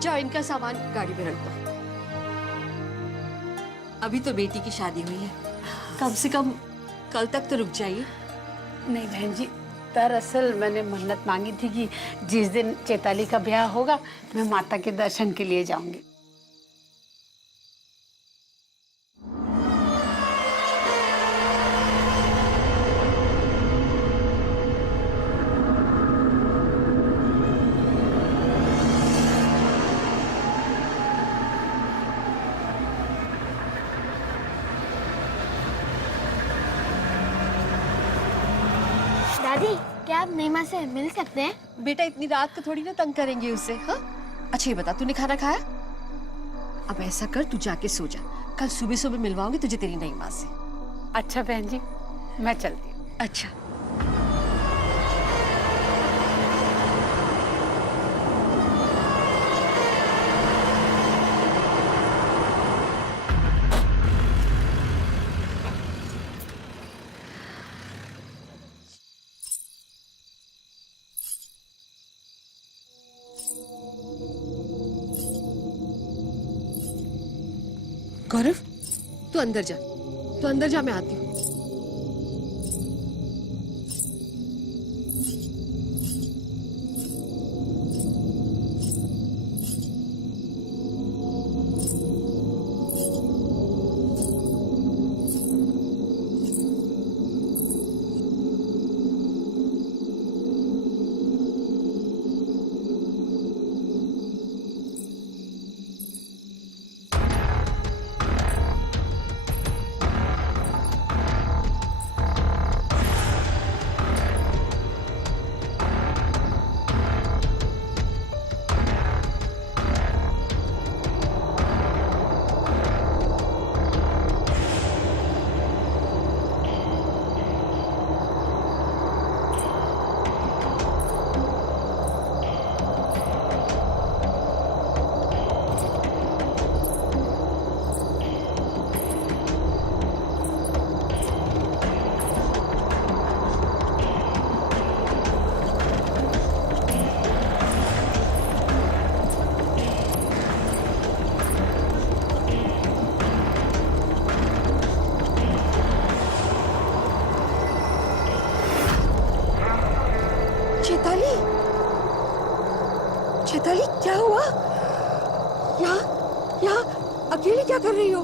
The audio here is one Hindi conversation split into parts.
जाओ इनका सामान गाड़ी में रख दो। अभी तो बेटी की शादी हुई है, कम से कम कल तक तो रुक जाइए। नहीं बहन जी, दरअसल मैंने मन्नत मांगी थी कि जिस दिन चैताली का ब्याह होगा मैं माता के दर्शन के लिए जाऊंगी। दादी, क्या आप नीमा से मिल सकते हैं? बेटा इतनी रात को थोड़ी ना तंग करेंगे उसे। हाँ अच्छा ये बता, तूने खाना खाया? अब ऐसा कर, तू जाके सो जा, कल सुबह सुबह मिलवाऊंगी तुझे तेरी नई माँ से। अच्छा बहन जी, मैं चलती हूँ। अच्छा। गौरव, तू अंदर जा, तू अंदर जा, मैं आती हूँ। चैताली, चैताली क्या हुआ? यहाँ अकेले क्या कर रही हो?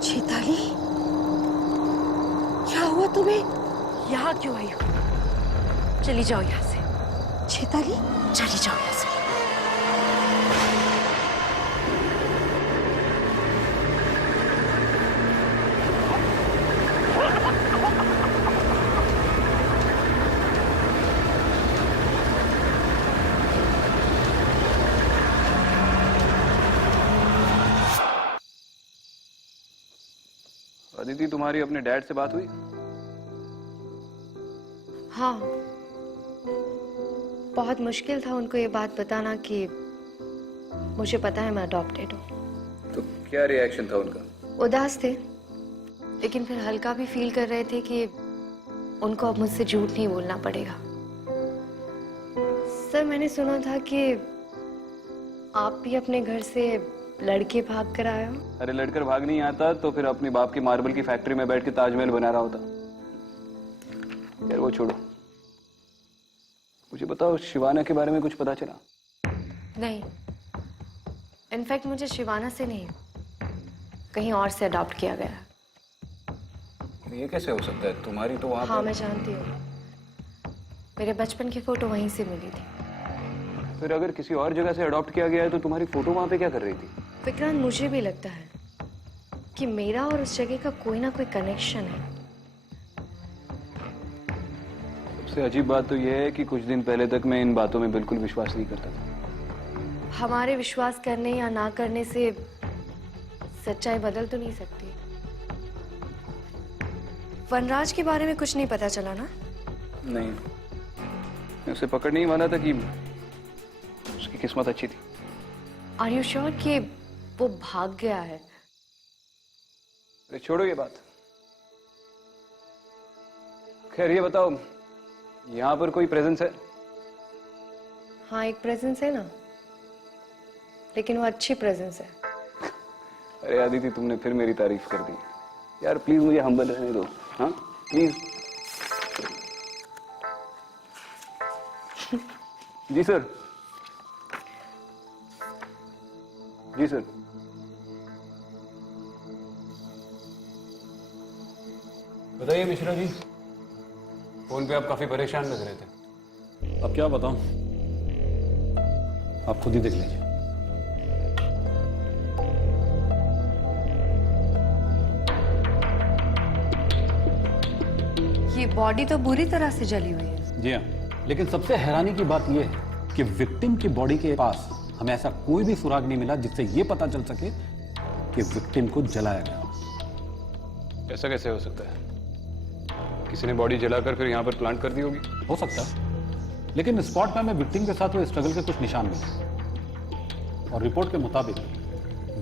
चैताली, क्या हुआ तुम्हें? यहाँ क्यों आई हो? चली जाओ यहाँ से। चैताली, चली जाओ यहाँ से। अदिति, तुम्हारी अपने डैड से बात हुई? हाँ, बहुत मुश्किल था उनको ये बात बताना कि मुझे पता है मैं अडॉप्टेड हूँ। तो क्या रिएक्शन था उनका? उदास थे, लेकिन फिर हल्का भी फील कर रहे थे कि उनको अब मुझसे झूठ नहीं बोलना पड़ेगा। सर, मैंने सुना था कि आप भी अपने घर से लड़के भाग कर आए हो। अरे लड़कर भाग नहीं आता तो फिर अपने बाप की मार्बल की फैक्ट्री में बैठ के ताजमहल बना रहा होता। यार वो छोड़ो, मुझे बताओ शिवाना के बारे में कुछ पता चला? नहीं, इनफैक्ट मुझे शिवाना से नहीं, कहीं और से अडॉप्ट किया गया। ये कैसे हो सकता है? तुम्हारी तो वहाँ हाँ मैं जानती हूँ, मेरे बचपन की फोटो वहीं से मिली थी। फिर अगर किसी और जगह से अडॉप्ट किया गया है तो तुम्हारी फोटो वहाँ पे क्या कर रही थी? विक्रांत, मुझे भी लगता है कि मेरा और उस जगह का कोई ना कोई कनेक्शन है। सबसे अजीब बात तो यह है कि कुछ दिन पहले तक मैं इन बातों में बिल्कुल विश्वास नहीं करता था। हमारे विश्वास करने या ना करने से सच्चाई बदल तो नहीं सकती। वनराज के बारे में कुछ नहीं पता चला ना? नहीं, मैं उसे पकड़ने ही वाला था कि उसकी किस्मत अच्छी थी। आर यू श्योर कि वो भाग गया है? अरे छोड़ो ये बात। खैर ये बताओ, यहाँ पर कोई प्रेजेंस है? हाँ एक प्रेजेंस है ना, लेकिन वो अच्छी प्रेजेंस है। अरे आदिति, तुमने फिर मेरी तारीफ कर दी यार। प्लीज मुझे हम्बल रहने दो, हाँ प्लीज। जी सर, जी सर। बताइए मिश्रा जी, फोन पे आप काफी परेशान लग रहे थे। अब क्या बताऊं, आप खुद ही देख लीजिए। ये बॉडी तो बुरी तरह से जली हुई है। जी हाँ, लेकिन सबसे हैरानी की बात यह है कि विक्टिम की बॉडी के पास हमें ऐसा कोई भी सुराग नहीं मिला जिससे यह पता चल सके कि विक्टिम को जलाया गया। ऐसा कैसे हो सकता है? किसी ने बॉडी जलाकर फिर यहाँ पर प्लांट कर दी होगी। हो सकता है, लेकिन स्पॉट पे हमें विक्टिम के साथ हुए स्ट्रगल के कुछ निशान मिले और रिपोर्ट के मुताबिक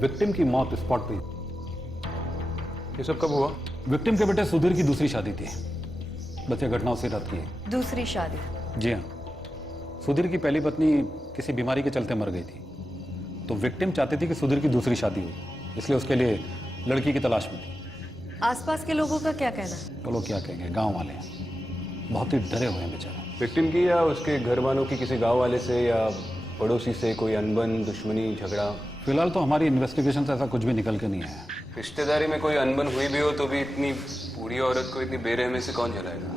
विक्टिम की मौत स्पॉट पे ही। ये सब कब हुआ? विक्टिम के बेटे सुधीर की दूसरी शादी थी, बस ये घटना उसी रात की है। दूसरी शादी? जी हाँ, सुधीर की पहली पत्नी किसी बीमारी के चलते मर गई थी, तो विक्टिम चाहती थी कि सुधीर की दूसरी शादी हो, इसलिए उसके लिए लड़की की तलाश में थी। आसपास के लोगों का क्या कहना है? वो लोग क्या कहेंगे, गांव वाले हैं, बहुत ही डरे हुए हैं बेचारे। विक्टिम की या उसके घर वालों की किसी गांव वाले से या पड़ोसी से कोई अनबन, दुश्मनी, झगड़ा? फिलहाल तो हमारी इन्वेस्टिगेशन से ऐसा कुछ भी निकल के नहीं आया। रिश्तेदारी में कोई अनबन हुई भी हो तो भी इतनी बूढ़ी औरत को इतनी बेरहमी से कौन जलाएगा,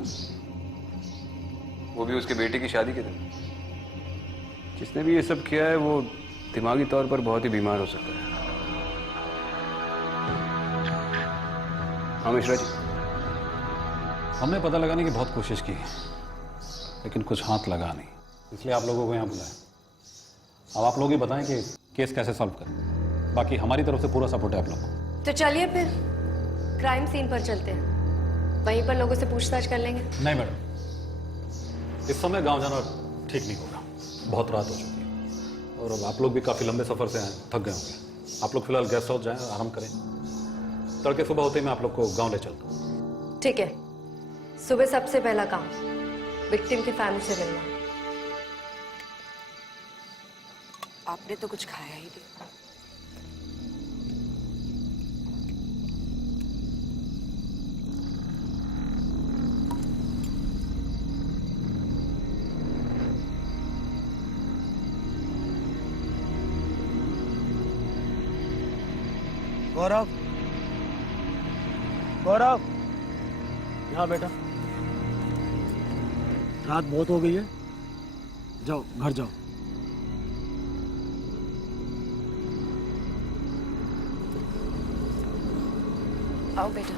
वो भी उसके बेटे की शादी के दिन? जिसने भी ये सब किया है वो दिमागी तौर पर बहुत ही बीमार हो सकता है। हाँ मिश्रा जी, हमने पता लगाने की बहुत कोशिश की, लेकिन कुछ हाथ लगा नहीं, इसलिए आप लोगों को यहाँ बुलाया। अब आप लोग ही बताएं कि केस कैसे सॉल्व करें। बाकी हमारी तरफ से पूरा सपोर्ट है आप लोग को। तो चलिए फिर क्राइम सीन पर चलते हैं, वहीं पर लोगों से पूछताछ कर लेंगे। नहीं मैडम, इस समय गांव जाना ठीक नहीं होगा, बहुत रात हो चुकी है और अब आप लोग भी काफ़ी लंबे सफ़र से आए, थक गए होंगे। आप लोग फिलहाल गेस्ट हाउस जाएं, आराम करें, तड़के सुबह होते ही मैं आप लोग को गांव ले चलता हूँ। ठीक है, सुबह सबसे पहला काम विक्टिम की फैमिली से मिलना। आपने तो कुछ खाया ही नहीं। गौरव, गौरव, यहाँ बेटा, रात बहुत हो गई है, जाओ घर जाओ। आओ बेटा।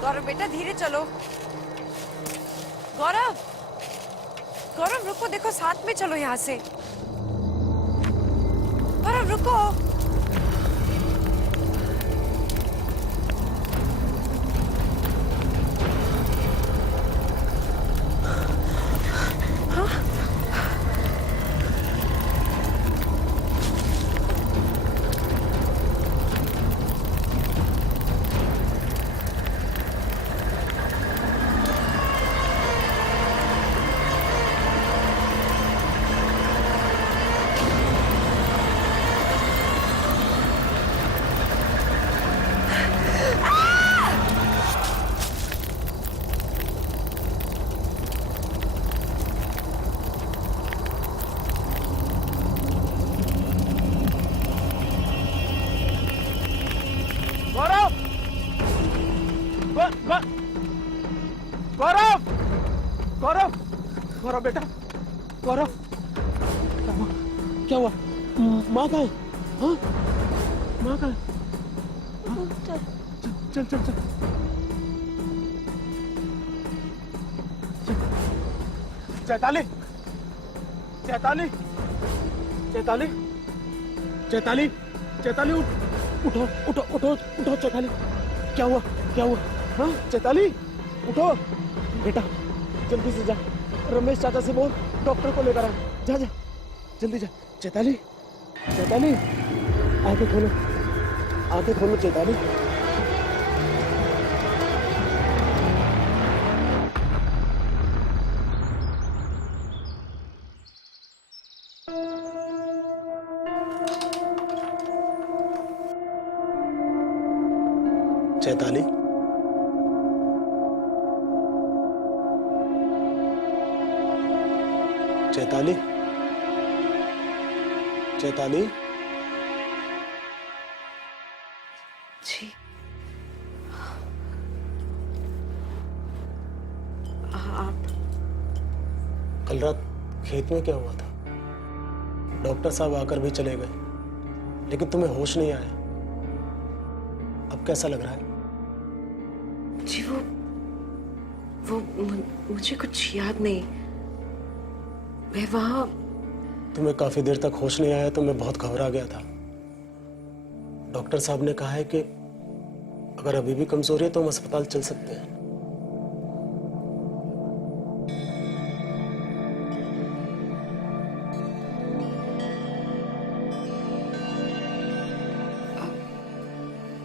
गौरव बेटा धीरे चलो। गौरव, गौरव रुको, देखो साथ में चलो यहाँ से। गौरव रुको। गौरव, गौरव, गौरव बेटा, गौरव, क्या हुआ? माँ कहाँ है? हाँ? माँ कहाँ है? हाँ? चल चल चल चैताली, चैताली, चैताली, चैताली, चैताली, उठो उठो उठो उठो चैताली, क्या हुआ? क्या हुआ? हाँ चैताली, उठो बेटा, जल्दी से जा, रमेश चाचा से बोल डॉक्टर को लेकर आ। जा जा जल्दी जा। चैताली, चैताली, आंखें खोलो, आंखें खोलो चैताली। चैताली, चैताली, चैताली। जी आप कल रात खेत में क्या हुआ था? डॉक्टर साहब आकर भी चले गए, लेकिन तुम्हें होश नहीं आया। अब कैसा लग रहा है? जी मुझे कुछ याद नहीं। मैं वहाँ तुम्हें काफी देर तक होश नहीं आया तो मैं बहुत घबरा गया था। डॉक्टर साहब ने कहा है कि अगर अभी भी कमजोरी है तो हम अस्पताल चल सकते हैं।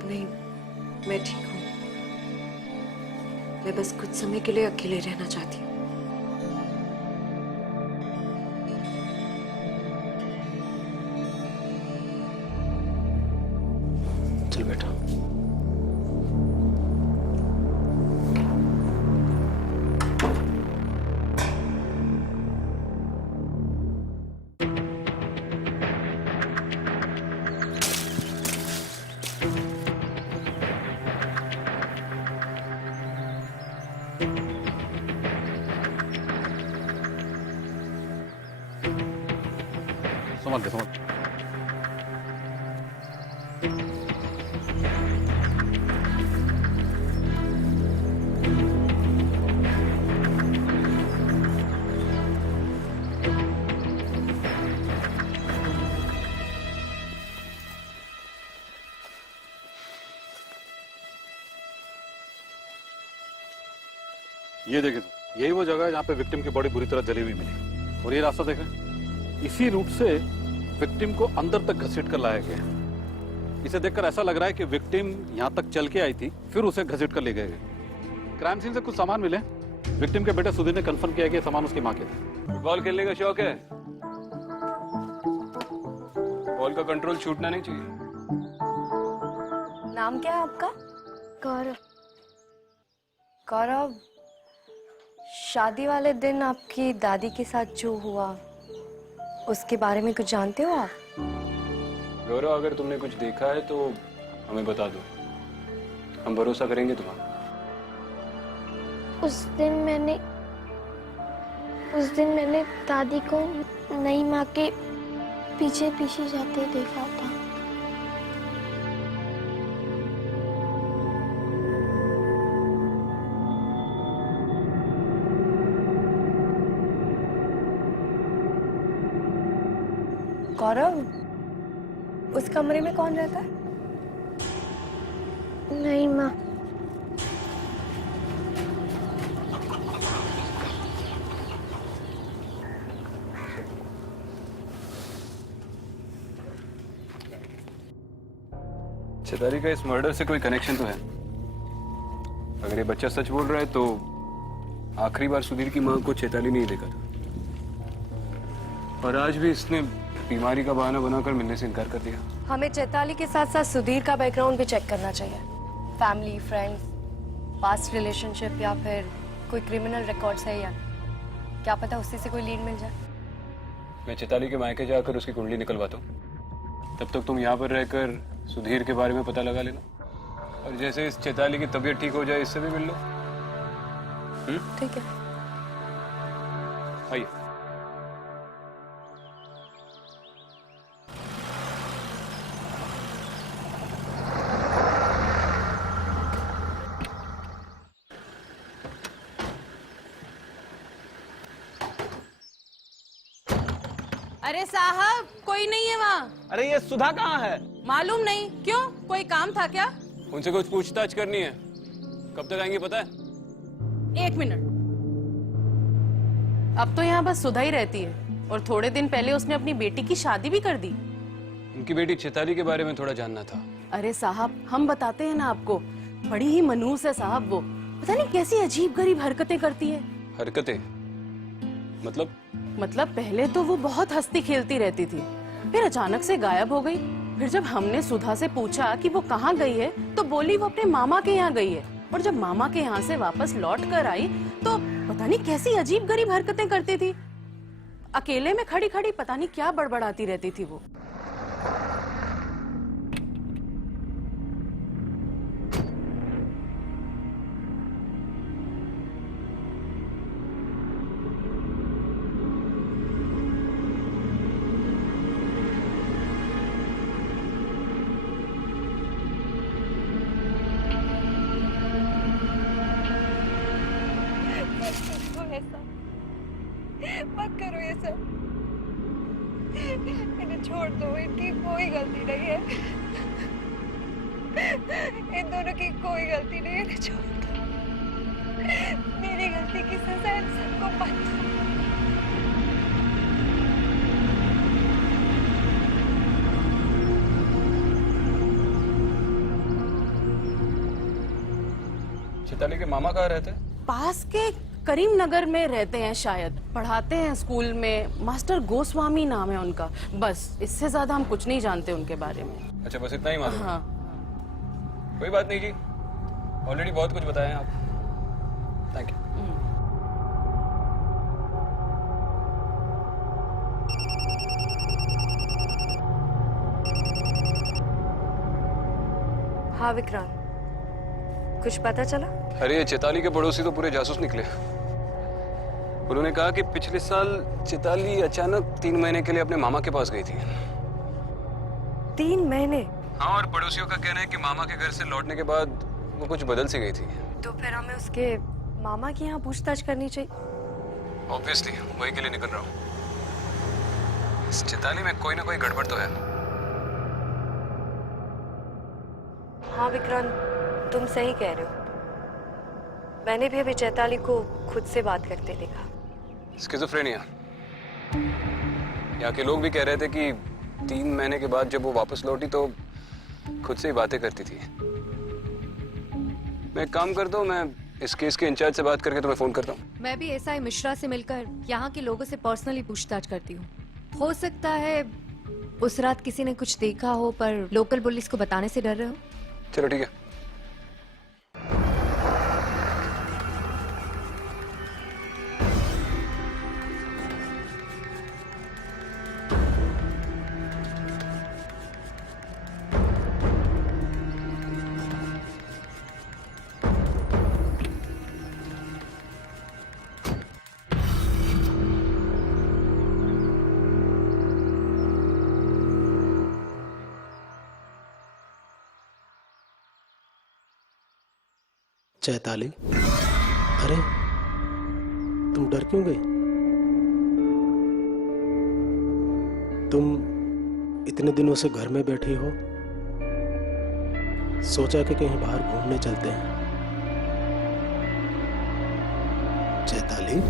नहीं, मैं ठीक हूँ। मैं बस कुछ समय के लिए अकेले रहना चाहती हूँ। चल बेटा। समझ गए, समझ। ये देखे तो यही वो जगह है जहाँ पे विक्टिम की बॉडी बुरी तरह जली हुई मिली। और ये रास्ता देखें, इसी रूट से विक्टिम को अंदर तक घसीट कर लाया गया। इसे देखकर ऐसा लग रहा है कि विक्टिम यहाँ तक चल के आई थी, फिर उसे घसीट कर ले गए। क्राइम सीन से कुछ सामान मिले। विक्टिम के बेटे सुधीर ने कंफर्म किया कि सामान उसकी माँ के थे। फुटबॉल खेलने का शौक है? बॉल का कंट्रोल छूटना नहीं चाहिए। नाम क्या है आपका? गौरव। गौरव, शादी वाले दिन आपकी दादी के साथ जो हुआ उसके बारे में कुछ जानते हो आप? गौरव, अगर तुमने कुछ देखा है तो हमें बता दो, हम भरोसा करेंगे तुम्हारा। उस दिन मैंने दादी को नई माँ के पीछे पीछे जाते देखा था। गौरव, उस कमरे में कौन रहता है? नई माँ। चैताली का इस मर्डर से कोई कनेक्शन तो है। अगर ये बच्चा सच बोल रहा है तो आखिरी बार सुधीर की मां को चैताली ने ही देखा था, और आज भी इसने बीमारी का बहाना बनाकर मिलने से इनकार कर दिया। हमें चैताली के साथ साथ सुधीर का बैकग्राउंड भी चेक करना चाहिए। फैमिली, फ्रेंड्स, पास्ट रिलेशनशिप या फिर कोई क्रिमिनल रिकॉर्ड्स है या क्या पता उसी से कोई लीड मिल जाए। मैं चैताली के मायके जाकर उसकी कुंडली निकलवाता हूँ, तब तक तुम यहाँ पर रहकर सुधीर के बारे में पता लगा लेना, और जैसे इस चैताली की तबीयत ठीक हो जाए इससे भी मिल लो। ठीक है। आइए। अरे साहब, कोई नहीं है वहाँ। अरे ये सुधा कहाँ है? मालूम नहीं। क्यों, कोई काम था क्या? उनसे कुछ पूछताछ करनी है। कब तक आएंगे पता है? 1 मिनट। अब तो यहाँ बस सुधा ही रहती है, और थोड़े दिन पहले उसने अपनी बेटी की शादी भी कर दी। उनकी बेटी चैताली के बारे में थोड़ा जानना था। अरे साहब, हम बताते हैं ना आपको, बड़ी ही मनहूस है साहब वो। पता नहीं कैसी अजीब गरीब हरकतें करती है। हरकतें? मतलब पहले तो वो बहुत हंसती खेलती रहती थी, फिर अचानक से गायब हो गई, फिर जब हमने सुधा से पूछा कि वो कहाँ गई है तो बोली वो अपने मामा के यहाँ गई है। और जब मामा के यहाँ से वापस लौट कर आई तो पता नहीं कैसी अजीब गरीब हरकतें करती थी। अकेले में खड़ी खड़ी पता नहीं क्या बड़बड़ाती रहती थी वो। मत करो ये सब, इन्हें छोड़ दो, इनकी कोई गलती नहीं है, इन दोनों की कोई गलती नहीं है, इन्हें छोड़ दो, मेरी गलती की सजा इन सबको मत दो। चैताली के मामा कहाँ रहते हैं? पास के करीम नगर में रहते हैं शायद, पढ़ाते हैं स्कूल में, मास्टर गोस्वामी नाम है उनका। बस इससे ज्यादा हम कुछ नहीं जानते उनके बारे में। अच्छा, बस इतना ही मालूम? हाँ। कोई बात नहीं जी, ऑलरेडी बहुत कुछ बताया आप। Thank you. हाँ विक्रांत, कुछ पता चला? अरे ये चैताली के पड़ोसी तो पूरे जासूस निकले। उन्होंने कहा कि पिछले साल चैताली अचानक 3 महीने के लिए अपने मामा के पास गई थी। 3 महीने? हाँ, और पड़ोसियों का कहना है कि मामा के घर से लौटने के बाद वो कुछ बदल सी गई थी। तो फिर हमें उसके मामा की यहाँ पूछताछ करनी चाहिए। ऑब्वियसली वही के लिए निकल रहा हूँ। इस चैताली में कोई ना कोई गड़बड़ तो है। हाँ विक्रांत, तुम सही कह रहे हो। मैंने भी अभी चैताली को खुद से बात करते देखा। स्किज़ोफ्रेनिया। यहाँ के लोग भी कह रहे थे कि 3 महीने के बाद जब वो वापस लौटी तो खुद से ही बातें करती थी। मैं एक काम करता हूँ, मैं इस केस के इंचार्ज से बात करके तुम्हें फोन करता हूँ। मैं भी एसआई मिश्रा से मिलकर यहाँ के लोगों से पर्सनली पूछताछ करती हूँ। हो सकता है उस रात किसी ने कुछ देखा हो पर लोकल पुलिस को बताने से डर रहे हो। चलो ठीक है। चैताली, अरे तुम डर क्यों गई? तुम इतने दिनों से घर में बैठी हो, सोचा कि कहीं बाहर घूमने चलते हैं। चैताली,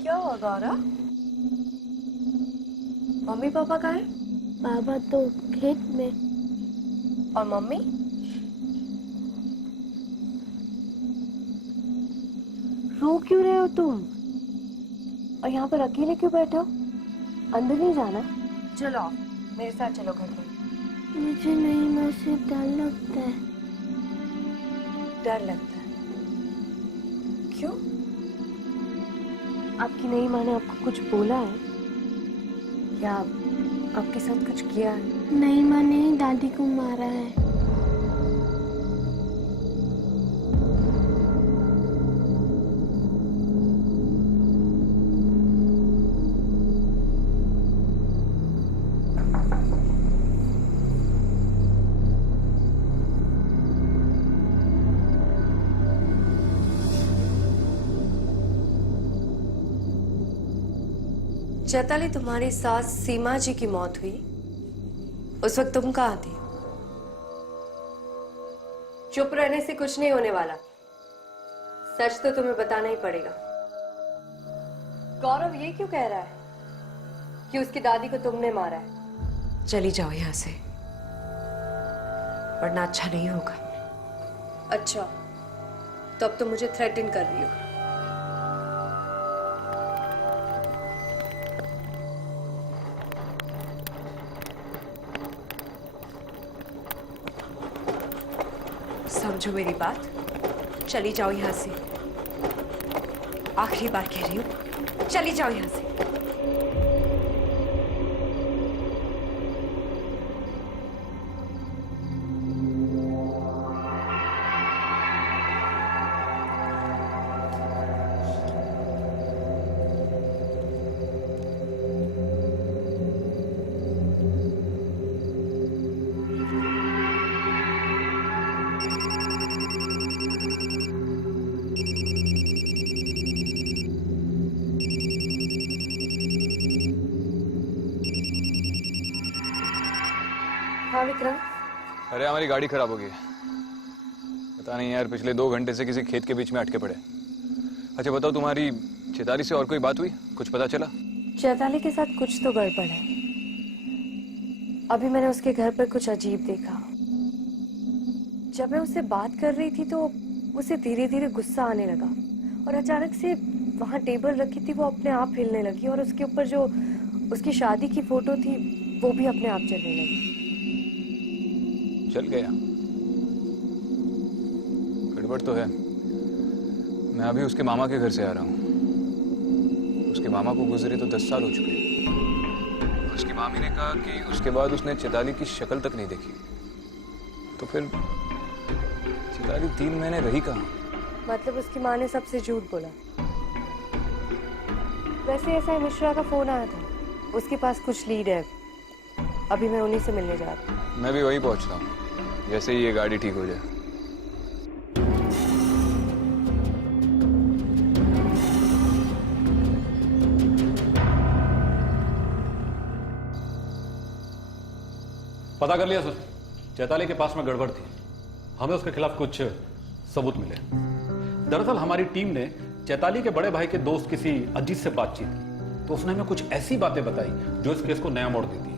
क्या हुआ गौरा? मम्मी पापा कहाँ हैं? बाबा तो खेत में। और मम्मी? रो क्यों रहे हो तुम? और यहाँ पर अकेले क्यों बैठे हो? अंदर नहीं जाना? चलो आओ, मेरे साथ चलो घर में। मुझे नहीं माँ से डर लगता है। डर लगता है? क्यों? आपकी नई माँ ने आपको कुछ बोला है या आपके साथ कुछ किया है? नहीं माँ ने ही दादी को मारा है। चैताली, तुम्हारी सास सीमा जी की मौत हुई, उस वक्त तुम कहाँ थी? चुप रहने से कुछ नहीं होने वाला, सच तो तुम्हें बताना ही पड़ेगा। गौरव ये क्यों कह रहा है कि उसकी दादी को तुमने मारा है? चली जाओ यहां से, वरना अच्छा नहीं होगा। अच्छा, तो अब तुम मुझे थ्रेटन कर रही हो। समझो मेरी बात, चली जाओ यहां से। आखिरी बार कह रही हूं, चली जाओ यहां से। हाँ विक्रम। अरे हमारी गाड़ी खराब हो गई है। पता नहीं यार, पिछले 2 घंटे से किसी खेत के बीच में अटके पड़े। अच्छा बताओ, तुम्हारी चैताली से और कोई बात हुई? कुछ पता चला? चैताली के साथ कुछ तो गड़बड़ है। अभी मैंने उसके घर पर कुछ अजीब देखा। जब मैं उससे बात कर रही थी तो उसे धीरे धीरे गुस्सा आने लगा और अचानक से वहाँ टेबल रखी थी वो अपने आप हिलने लगी और उसके ऊपर जो उसकी शादी की फोटो थी वो भी अपने आप चलने लगी। चल गया? गड़बड़ तो है। मैं अभी उसके मामा के घर से आ रहा हूँ। उसके मामा को गुजरे तो 10 साल हो चुके हैं। उसकी मामी ने कहा कि उसके बाद उसने चैताली की शक्ल तक नहीं देखी। तो फिर चैताली 3 महीने रही कहाँ? मतलब उसकी माँ ने सबसे झूठ बोला। वैसे ऐसा मिश्रा का फोन आया था, उसके पास कुछ लीड है। अभी मैं उन्हीं से मिलने जा रही हूँ। मैं भी वही पहुंच रहा हूँ जैसे ही ये गाड़ी ठीक हो जाए। पता कर लिया सर, चैताली के पास में गड़बड़ थी। हमें उसके खिलाफ कुछ सबूत मिले। दरअसल हमारी टीम ने चैताली के बड़े भाई के दोस्त किसी अजीत से बातचीत की, तो उसने हमें कुछ ऐसी बातें बताई जो इस केस को नया मोड़ देती है।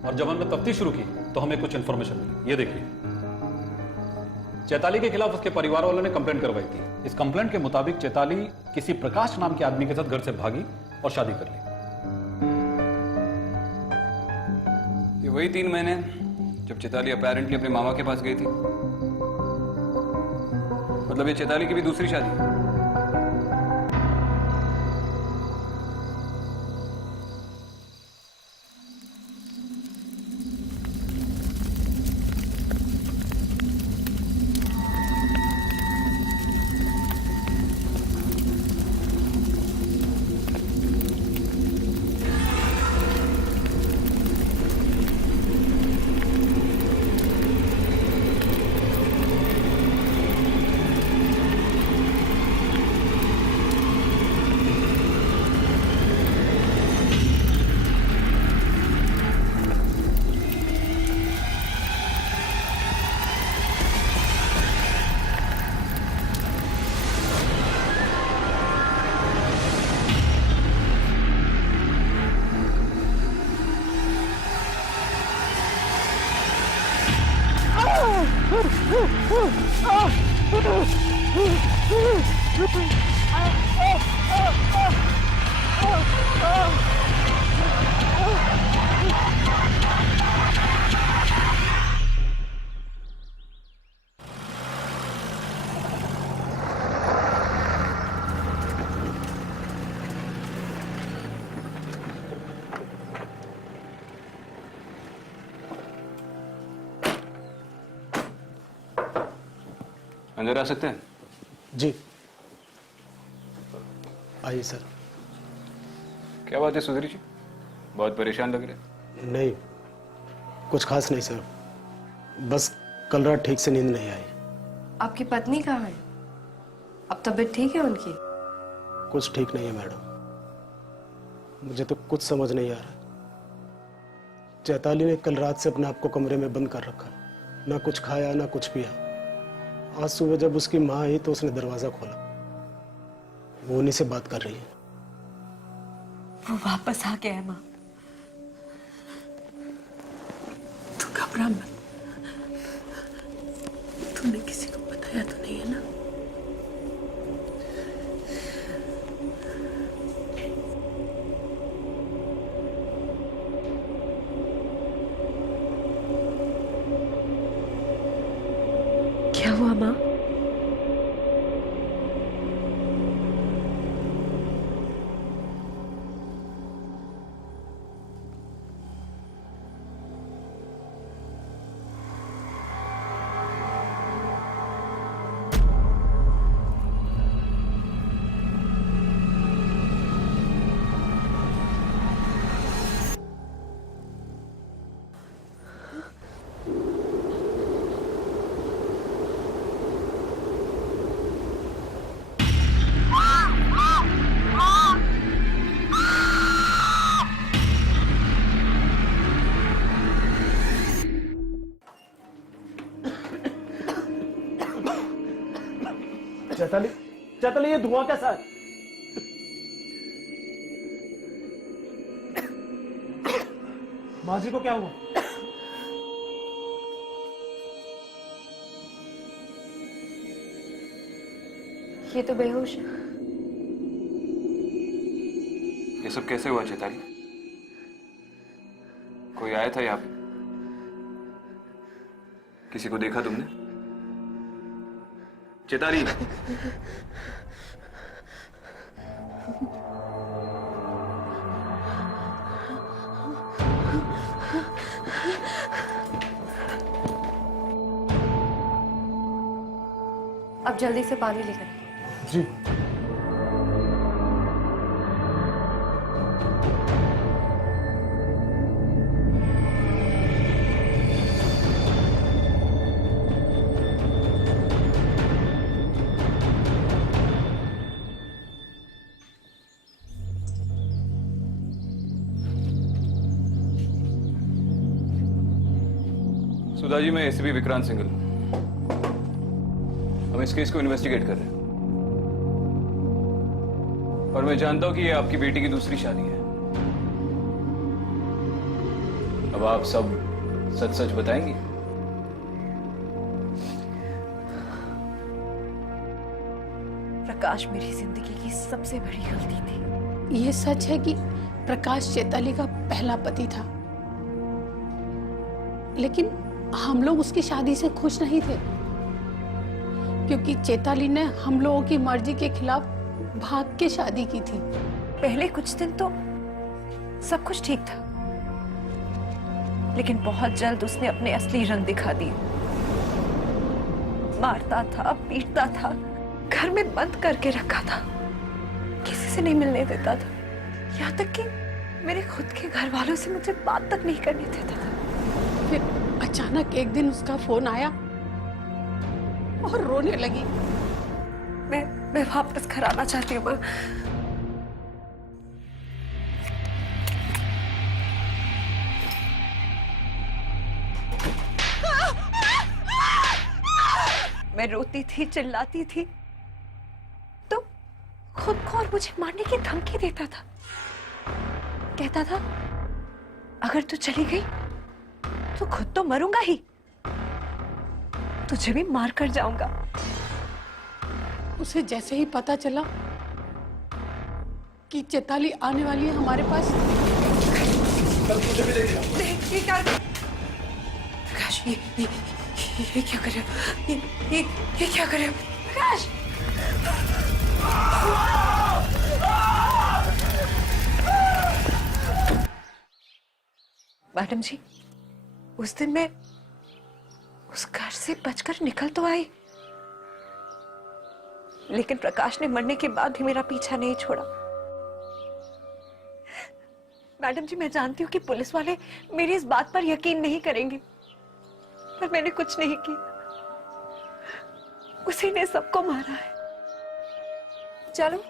और जब हमने तफ्तीश शुरू की तो हमें कुछ इंफॉर्मेशन मिली। ये देखिए, चैताली के खिलाफ उसके परिवार वालों ने कंप्लेंट करवाई थी। इस कंप्लेंट के मुताबिक चैताली किसी प्रकाश नाम के आदमी के साथ घर से भागी और शादी कर ली। ये वही 3 महीने जब चैताली अपैरेंटली अपने मामा के पास गई थी। मतलब ये चैताली की भी दूसरी शादी है। अंदर आ सकते हैं? जी आइए सर। क्या बात है सुधीर जी, बहुत परेशान लग रहे। नहीं, कुछ खास नहीं सर, बस कल रात ठीक से नींद नहीं आई। आपकी पत्नी कहाँ है? अब तबीयत ठीक है उनकी? कुछ ठीक नहीं है मैडम। मुझे तो कुछ समझ नहीं आ रहा। चैताली ने कल रात से अपने आप को कमरे में बंद कर रखा, ना कुछ खाया ना कुछ पिया। आज सुबह जब उसकी माँ आई तो उसने दरवाजा खोला, वो उन्हीं से बात कर रही है। वो वापस आ गया है माँ। तू घबरा मत। तूने किसी को बताया तो नहीं है ना? क्या हुआ माँ? चैताली, चैताली, ये धुआं कैसा है? माँ जी को क्या हुआ? ये तो बेहोश है। ये सब कैसे हुआ चैताली? कोई आया था यहाँ पे? किसी को देखा तुमने? चैताली, अब जल्दी से पानी लेकर आइए। जी। सुधा जी, मैं एसीपी विक्रांत सिंघल। हम इस केस को इन्वेस्टिगेट कर रहे हैं और मैं जानता हूं कि ये आपकी बेटी की दूसरी शादी है। अब आप सब सच सच बताएंगी? प्रकाश मेरी जिंदगी की सबसे बड़ी गलती थी। ये सच है कि प्रकाश चैताली का पहला पति था, लेकिन हम लोग उसकी शादी से खुश नहीं थे क्योंकि चैताली ने हम लोगों की मर्जी के खिलाफ भाग के शादी की थी। पहले कुछ दिन तो सब कुछ ठीक था, लेकिन बहुत जल्द उसने अपने असली रंग दिखा दिए। मारता था, पीटता था, घर में बंद करके रखा था, किसी से नहीं मिलने देता था, यहाँ तक कि मेरे खुद के घर वालों से मुझे बात तक नहीं करने देता था। फिर अचानक एक दिन उसका फोन आया और रोने लगी। मैं वापस घर आना चाहती हूँ। मैं रोती थी, चिल्लाती थी, तो खुद को और मुझे मारने की धमकी देता था। कहता था अगर तू चली गई तो खुद तो मरूंगा ही, तुझे भी मार कर जाऊंगा। उसे जैसे ही पता चला कि चैताली आने वाली है हमारे पास, ये क्या प्रकाश, ये क्या कर रहे हो? ये क्या कर रहे हो प्रकाश? मैडम जी, उस दिन मैं उस घर से बचकर निकल तो आई, लेकिन प्रकाश ने मरने के बाद भी मेरा पीछा नहीं छोड़ा। मैडम जी, मैं जानती हूँ कि पुलिस वाले मेरी इस बात पर यकीन नहीं करेंगे, पर मैंने कुछ नहीं किया, उसी ने सबको मारा है। चलो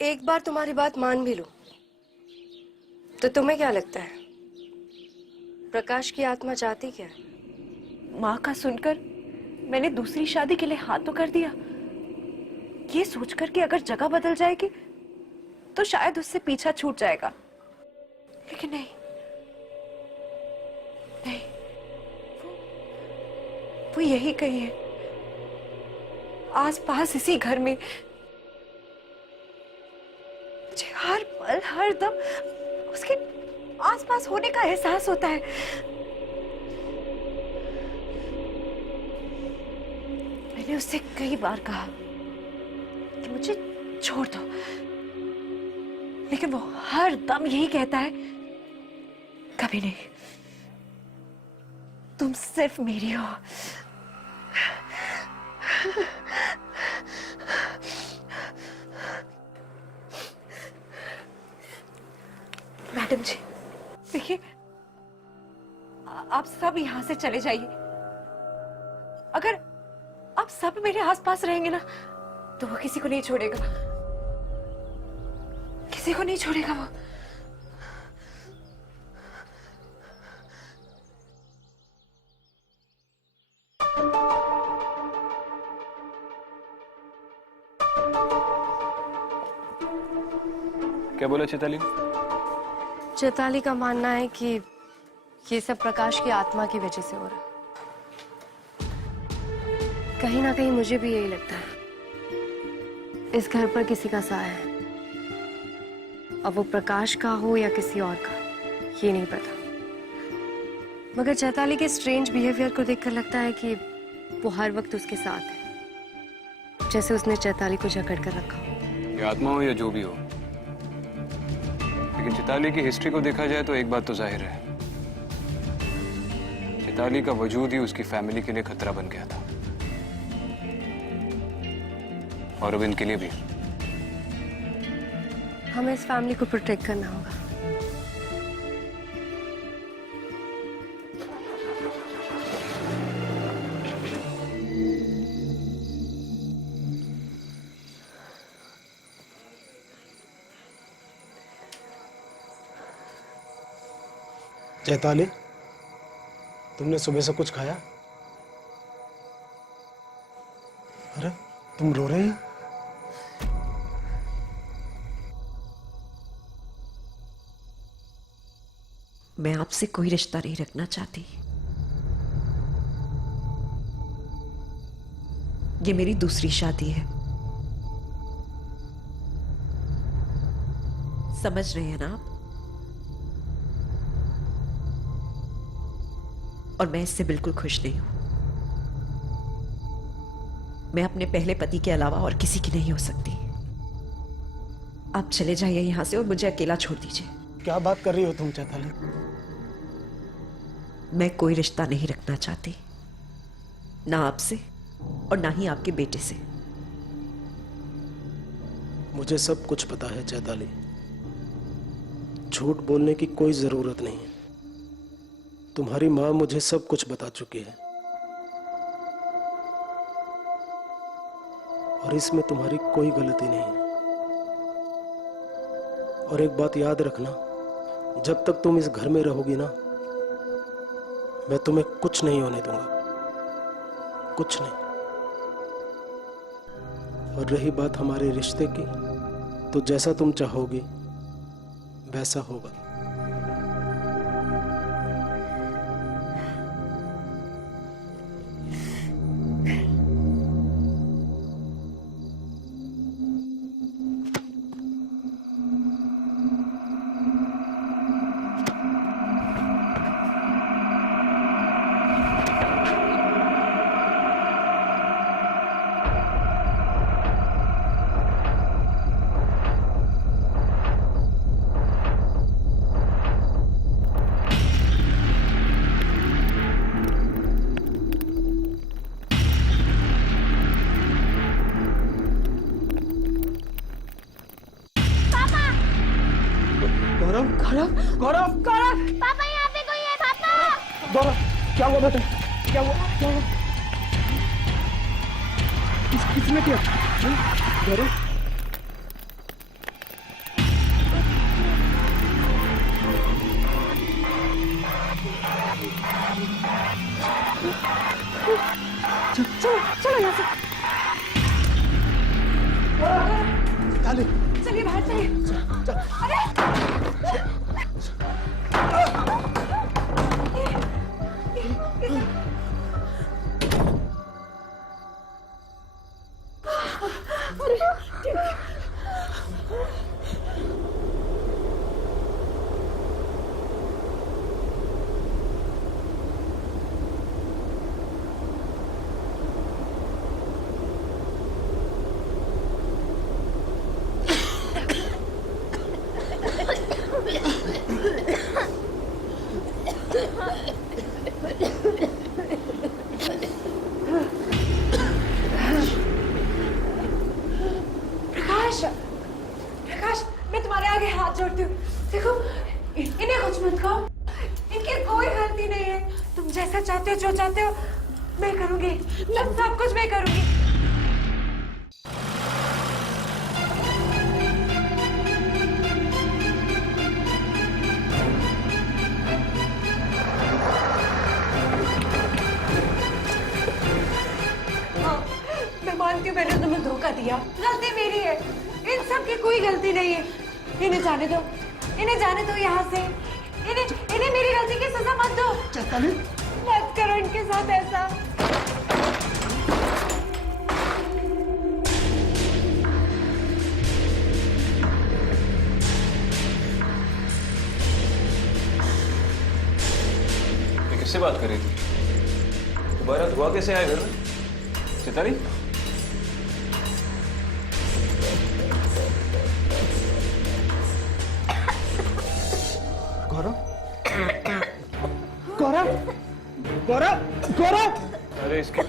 एक बार तुम्हारी बात मान भी लूं तो तुम्हें क्या लगता है प्रकाश की आत्मा चाहती क्या है? माँ का सुनकर मैंने दूसरी शादी के लिए हाथ तो कर दिया, ये सोचकर कि अगर जगह बदल जाएगी तो शायद उससे पीछा छूट जाएगा, लेकिन नहीं नहीं, वो यही कही है, आस पास इसी घर में मुझे हर पल हर दम उसके आसपास होने का एहसास होता है। मैंने उससे कई बार कहा कि मुझे छोड़ दो, लेकिन वो हर दम यही कहता है, कभी नहीं, तुम सिर्फ मेरी हो। मैडम जी देखिए, आप सब यहां से चले जाइए। अगर आप सब मेरे आसपास रहेंगे ना तो वो किसी को नहीं छोड़ेगा, किसी को नहीं छोड़ेगा वो। क्या बोला चैताली? चैताली का मानना है कि ये सब प्रकाश की आत्मा की वजह से हो रहा है। कहीं ना कहीं मुझे भी यही लगता है, इस घर पर किसी का साया है, अब वो प्रकाश का हो या किसी और का ये नहीं पता, मगर चैताली के स्ट्रेंज बिहेवियर को देखकर लगता है कि वो हर वक्त उसके साथ है, जैसे उसने चैताली को जकड़ कर रखा हो। ये आत्मा हो या जो भी हो, लेकिन चैताली की हिस्ट्री को देखा जाए तो एक बात तो जाहिर है, चैताली का वजूद ही उसकी फैमिली के लिए खतरा बन गया था, और अब इनके लिए भी। हमें इस फैमिली को प्रोटेक्ट करना होगा। चैताली, तुमने सुबह से कुछ खाया? अरे तुम रो रहे हो? मैं आपसे कोई रिश्ता नहीं रखना चाहती, ये मेरी दूसरी शादी है, समझ रहे हैं ना आप? और मैं इससे बिल्कुल खुश नहीं हूं। मैं अपने पहले पति के अलावा और किसी की नहीं हो सकती। आप चले जाइए यहां से और मुझे अकेला छोड़ दीजिए। क्या बात कर रही हो तुम चैताली? मैं कोई रिश्ता नहीं रखना चाहती, ना आपसे और ना ही आपके बेटे से। मुझे सब कुछ पता है चैताली, झूठ बोलने की कोई जरूरत नहीं है। तुम्हारी माँ मुझे सब कुछ बता चुकी है, और इसमें तुम्हारी कोई गलती नहीं है। और एक बात याद रखना, जब तक तुम इस घर में रहोगी ना, मैं तुम्हें कुछ नहीं होने दूंगा, कुछ नहीं। और रही बात हमारे रिश्ते की, तो जैसा तुम चाहोगी वैसा होगा। गौरव, गौरव, गौरव, गौरव, पापा यहाँ पे कोई है पापा। गौरव, क्या हुआ बेटा? क्या हुआ? क्या हुआ? किसने किया? गौरव, प्रकाश, प्रकाश, मैं तुम्हारे आगे हाथ जोड़ती हूँ। देखो, इन्हें कुछ मत कहो। इनकी कोई गलती नहीं है। तुम जैसा चाहते हो, जो चाहते हो, मैं करूँगी। सब कुछ मैं करूँगी। मैं मानती हूँ मैंने तुम्हें धोखा दिया, गलती मेरी है। इन सब की कोई गलती नहीं है। इन्हें जाने दो, इन्हें जाने दो यहाँ से। इन्हें मेरी गलती की सजा मत दो। चैताली, मत करो इनके साथ ऐसा। ये किससे बात कर रही थी? दोबारा धुआं कैसे आया घर में? चैताली? गौरव, गौरव, गौरव, गौरव! अरे इसके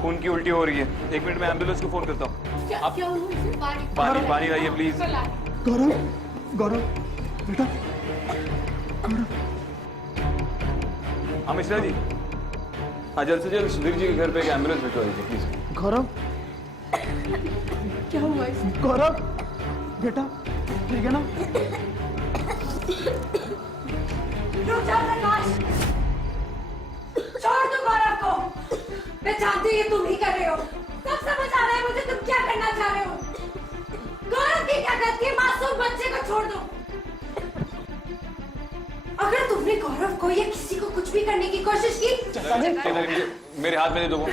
खून की उल्टी हो रही है। 1 मिनट में एम्बुलेंस को फोन करता हूँ। आप पानी लाइए प्लीज। गौरव, गौरव, बेटा, हाँ मिश्रा जी, हाँ जल्द से जल्द सुधीर जी के घर पे एक एम्बुलेंस भिजवा दीजिए प्लीज। गौरव, क्या हुआ इसे? गौरव, बेटा, ठीक है ना? रुक जा प्रकाश, छोड़ दो गौरव को। मैं जानती हूँ ये तुम ही कर रहे हो। सब समझ आ रहा है मुझे तुम क्या करना चाह रहे हो। गौरव की क्या गलती है? मासूम बच्चे को छोड़ दो। अगर तुमने गौरव को या किसी को कुछ भी करने की कोशिश की, मेरे हाथ में दे दो वो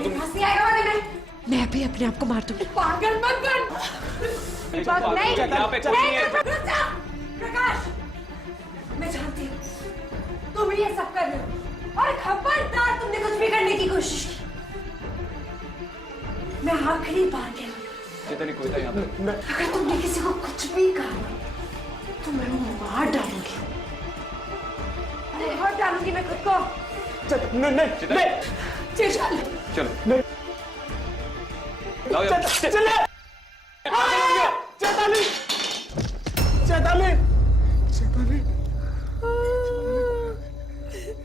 तुम। हंसी आएगा वाले मैं भी अपने आप को मार दूंगी। पागल मत बन। नहीं, यहाँ पे कोई नहीं है। रुक जा प्रकाश, मैं जानती हूँ तुम ये सब कर रहे हो और खबरदार तुमने कुछ भी करने की कोशिश की। मैं आखिरी बार कह रही हूँ, चैताली कोई था यहाँ पे? अगर तुमने किसी को कुछ भी कहा तो मैं मार डालूंगी। मार डालूंगी मैं खुद को। नहीं, चलो लाओ यार। चैताली, चैताली, चैताली,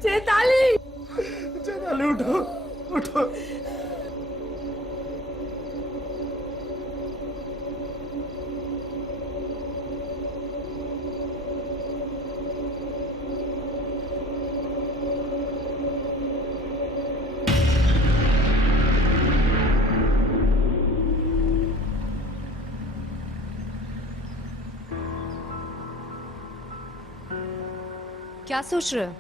चैताली, चैताली, उठो, उठो। क्या सोच रहे हो?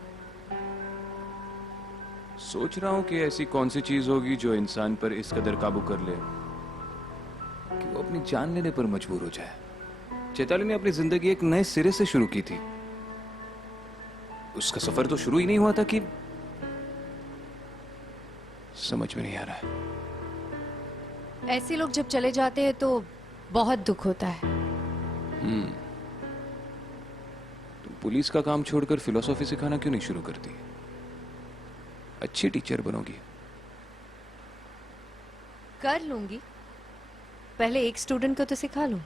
सोच रहा हूँ कि ऐसी कौन सी चीज होगी जो इंसान पर इस कदर काबू कर ले कि वो अपनी जान लेने पर मजबूर हो जाए। चैताली ने अपनी जिंदगी एक नए सिरे से शुरू की थी। उसका सफर तो शुरू ही नहीं हुआ था कि समझ में नहीं आ रहा है। ऐसे लोग जब चले जाते हैं तो बहुत दुख होता है। तुम पुलिस का काम छोड़कर फिलोसॉफी सिखाना क्यों नहीं शुरू करती? अच्छी टीचर बनोगी। कर लूंगी, पहले एक स्टूडेंट को तो सिखा लूं।